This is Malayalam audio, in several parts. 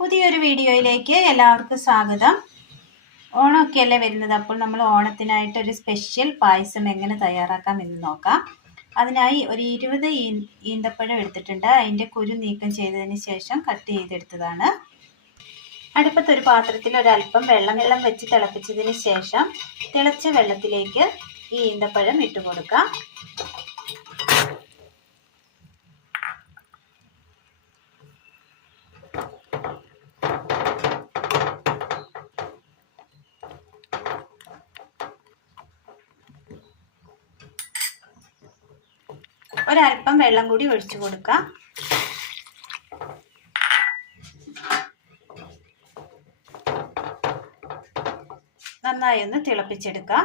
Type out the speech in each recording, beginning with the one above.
പുതിയൊരു വീഡിയോയിലേക്ക് എല്ലാവർക്കും സ്വാഗതം. ഓണമൊക്കെ അല്ലേ വരുന്നത്? അപ്പോൾ നമ്മൾ ഓണത്തിനായിട്ട് ഒരു സ്പെഷ്യൽ പായസം എങ്ങനെ തയ്യാറാക്കാം എന്ന് നോക്കാം. അതിനായി ഒരു ഇരുപത് ഈന്തപ്പഴം എടുത്തിട്ടുണ്ട്. അതിന്റെ കുരു നീക്കം ചെയ്തതിന് ശേഷം കട്ട് ചെയ്തെടുത്തതാണ്. അടുപ്പത്തൊരു പാത്രത്തിൽ ഒരല്പം വെള്ളം വെള്ളം വെച്ച് തിളപ്പിച്ചതിന് ശേഷം തിളച്ച വെള്ളത്തിലേക്ക് ഈ ഈന്തപ്പഴം ഇട്ട് കൊടുക്കാം ഒരല്പം വെള്ളം കൂടി ഒഴിച്ചു കൊടുക്കാം. നന്നായി ഒന്ന് തിളപ്പിച്ചെടുക്കാം.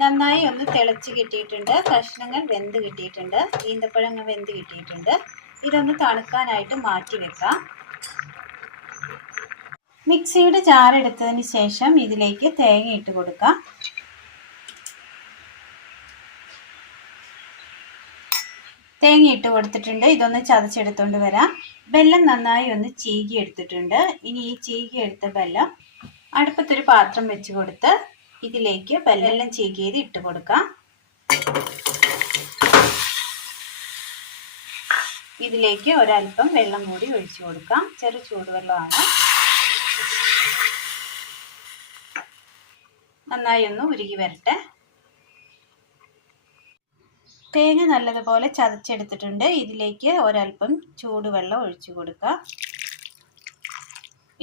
നന്നായി ഒന്ന് തിളച്ച് കിട്ടിയിട്ടുണ്ട്. കഷ്ണങ്ങൾ വെന്ത് കിട്ടിയിട്ടുണ്ട്. ഈന്തപ്പഴങ്ങൾ വെന്ത് കിട്ടിയിട്ടുണ്ട്. ഇതൊന്ന് തണുക്കാനായിട്ട് മാറ്റി വെക്കാം. മിക്സിയുടെ ചാറെടുത്തതിന് ശേഷം ഇതിലേക്ക് തേങ്ങ ഇട്ട് കൊടുക്കാം. തേങ്ങ ഇട്ട് കൊടുത്തിട്ടുണ്ട്. ഇതൊന്ന് ചതച്ചെടുത്തോണ്ട് വരാം. വെല്ലം നന്നായി ഒന്ന് ചീകി എടുത്തിട്ടുണ്ട്. ഇനി ഈ ചീകി എടുത്ത വെല്ലം അടുപ്പത്തൊരു പാത്രം വെച്ച് കൊടുത്ത് ഇതിലേക്ക് വെല്ലെല്ലാം ചീകിയത് ഇട്ട് കൊടുക്കാം. ഇതിലേക്ക് ഒരല്പം വെള്ളം കൂടി ഒഴിച്ചു കൊടുക്കാം. ചെറു ചൂടുവെള്ളമാണ്. നന്നായി ഒന്ന് ഉരുകി വരട്ടെ. തേങ്ങ നല്ലതുപോലെ ചതച്ചെടുത്തിട്ടുണ്ട്. ഇതിലേക്ക് ഒരല്പം ചൂടുവെള്ളം ഒഴിച്ചു കൊടുക്കുക.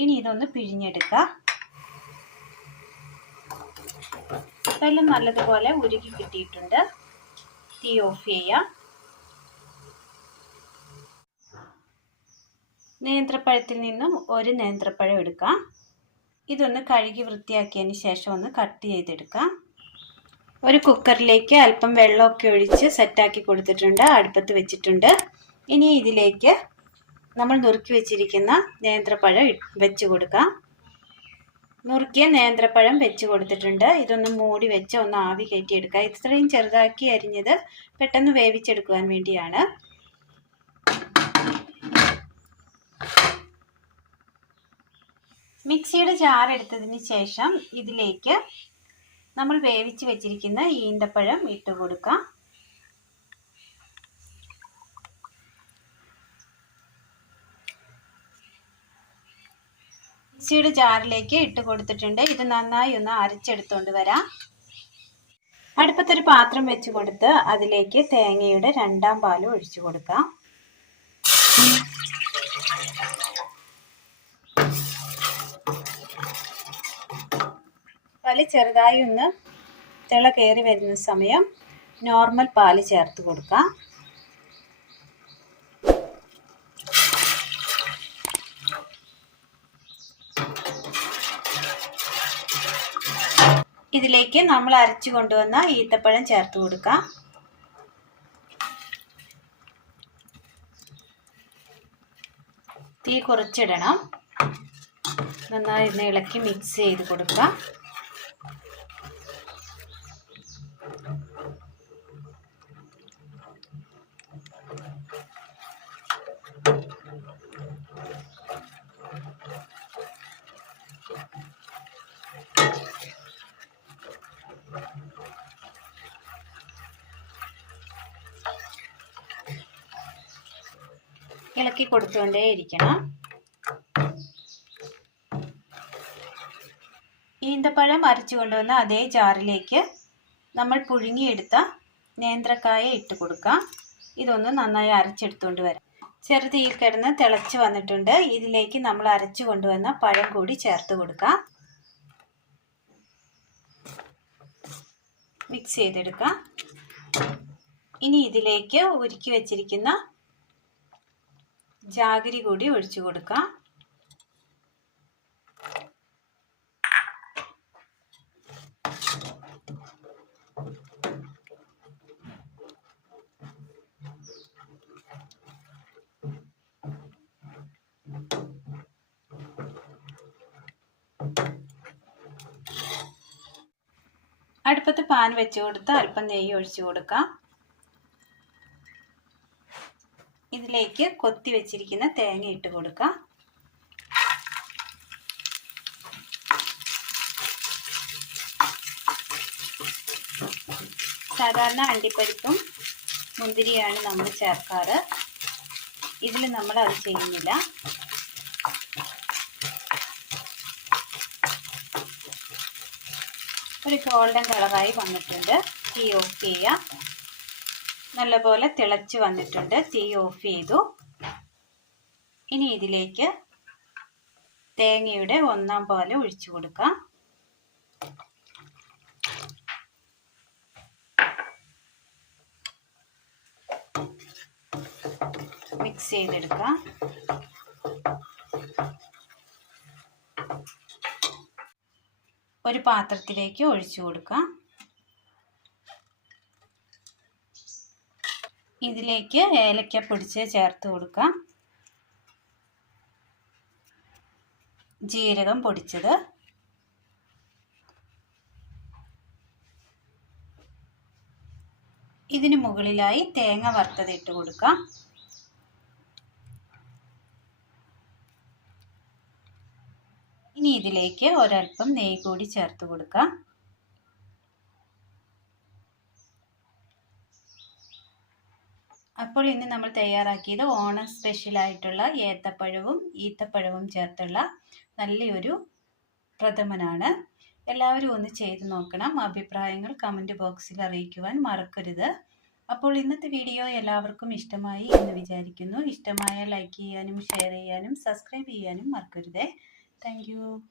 ഇനി ഇതൊന്ന് പിഴിഞ്ഞെടുക്കുക. ഇതെല്ലാം നല്ലതുപോലെ ഉരുകി കിട്ടിയിട്ടുണ്ട്. തീ ഓഫ് ചെയ്യാം നേന്ത്രപ്പഴത്തിൽ നിന്നും ഒരു നേന്ത്രപ്പഴം എടുക്കാം. ഇതൊന്ന് കഴുകി വൃത്തിയാക്കിയതിന് ശേഷം ഒന്ന് കട്ട് ചെയ്തെടുക്കാം. ഒരു കുക്കറിലേക്ക് അല്പം വെള്ളമൊക്കെ ഒഴിച്ച് സെറ്റാക്കി കൊടുത്തിട്ടുണ്ട് അടുപ്പത്ത് വെച്ചിട്ടുണ്ട്. ഇനി ഇതിലേക്ക് നമ്മൾ നുറുക്കി വെച്ചിരിക്കുന്ന നേന്ത്രപ്പഴം വെച്ച് കൊടുക്കാം. നുറുക്കിയ നേന്ത്രപ്പഴം വെച്ച് കൊടുത്തിട്ടുണ്ട്. ഇതൊന്ന് മൂടി വെച്ച് ഒന്ന് ആവി കയറ്റിയെടുക്കുക ഇത്രയും ചെറുതാക്കി അരിഞ്ഞത് പെട്ടെന്ന് വേവിച്ചെടുക്കുവാൻ വേണ്ടിയാണ്. മിക്സിയുടെ ചാറെടുത്തതിന് ശേഷം ഇതിലേക്ക് നമ്മൾ വേവിച്ച് വെച്ചിരിക്കുന്ന ഈന്തപ്പഴം ഇട്ട് കൊടുക്കാം. മിക്സിയുടെ ജാറിലേക്ക് ഇട്ട് കൊടുത്തിട്ടുണ്ട്. ഇത് നന്നായി ഒന്ന് അരച്ചെടുത്തുകൊണ്ട് വരാം. അടുപ്പത്തൊരു പാത്രം വെച്ച് കൊടുത്ത് അതിലേക്ക് തേങ്ങയുടെ രണ്ടാം പാൽ ഒഴിച്ചു കൊടുക്കാം. പാൽ ചെറുതായി ഒന്ന് തിള കയറി വരുന്ന സമയം നോർമൽ പാൽ ചേർത്ത് കൊടുക്കാം. ഇതിലേക്ക് നമ്മൾ അരച്ചു കൊണ്ടുവന്ന ഈത്തപ്പഴം ചേർത്ത് കൊടുക്കാം. തീ കുറച്ചിടണം. നന്നായി ഇളക്കി മിക്സ് ചെയ്ത് കൊടുക്കാം. ഇളക്കി കൊടുത്തുകൊണ്ടേ ഇരിക്കണം. ഈന്തപ്പഴം അരച്ചു കൊണ്ടുവന്ന അതേ ജാറിലേക്ക് നമ്മൾ പുഴുങ്ങിയെടുത്ത നേന്ത്രക്കായ ഇട്ട് കൊടുക്കാം. ഇതൊന്ന് നന്നായി അരച്ചെടുത്തുകൊണ്ട് വരാം. ചെറുതീയിൽ കിടന്ന് തിളച്ച് വന്നിട്ടുണ്ട്. ഇതിലേക്ക് നമ്മൾ അരച്ചു കൊണ്ടുവന്ന പഴം കൂടി ചേർത്ത് കൊടുക്കാം. മിക്സ് ചെയ്തെടുക്കാം. ഇനി ഇതിലേക്ക് ഉരുക്കി വെച്ചിരിക്കുന്ന ജാഗരി കൂടി ഒഴിച്ചു കൊടുക്കാം. അടുപ്പത്ത് പാൻ വെച്ച് കൊടുത്ത് അല്പം നെയ്യ് ഒഴിച്ചു കൊടുക്കാം. ഇതിലേക്ക് കൊത്തി വെച്ചിരിക്കുന്ന തേങ്ങ ഇട്ട് കൊടുക്കാം. സാധാരണ അണ്ടിപ്പരിപ്പും മുന്തിരിയാണ് നമ്മൾ ചേർക്കാറ്. ഇതിൽ നമ്മൾ അത് ചെയ്യുന്നില്ല. ഒരു ഗോൾഡൻ കളറായി വന്നിട്ടുണ്ട്. തീ ഓഫ് ചെയ്യാം. നല്ലപോലെ തിളച്ച് വന്നിട്ടുണ്ട്. തീ ഓഫ് ചെയ്തു. ഇനി ഇതിലേക്ക് തേങ്ങയുടെ ഒന്നാം പാൽ ഒഴിച്ചു കൊടുക്കാം. മിക്സ് ചെയ്തെടുക്കാം. ഒരു പാത്രത്തിലേക്ക് ഒഴിച്ചു കൊടുക്കാം ഇതിലേക്ക് ഏലക്ക പൊടിച്ച് ചേർത്ത് കൊടുക്കാം ജീരകം പൊടിച്ചത്. ഇതിന് മുകളിലായി തേങ്ങ വറുത്തത് ഇട്ട് കൊടുക്കാം ഇനി ഇതിലേക്ക് ഒരൽപ്പം നെയ്യ് കൂടി ചേർത്ത് കൊടുക്കാം. അപ്പോൾ ഇന്ന് നമ്മൾ തയ്യാറാക്കിയത് ഓണം സ്പെഷ്യലായിട്ടുള്ള ഏത്തപ്പഴവും ഈത്തപ്പഴവും ചേർത്തുള്ള നല്ലൊരു പ്രഥമനാണ്. എല്ലാവരും ഒന്ന് ചെയ്ത് നോക്കണം. അഭിപ്രായങ്ങൾ കമന്റ് ബോക്സിൽ അറിയിക്കുവാൻ മറക്കരുത്. അപ്പോൾ ഇന്നത്തെ വീഡിയോ എല്ലാവർക്കും ഇഷ്ടമായി എന്ന് വിചാരിക്കുന്നു. ഇഷ്ടമായ ലൈക്ക് ചെയ്യാനും ഷെയർ ചെയ്യാനും സബ്സ്ക്രൈബ് ചെയ്യാനും മറക്കരുതേ. Thank you.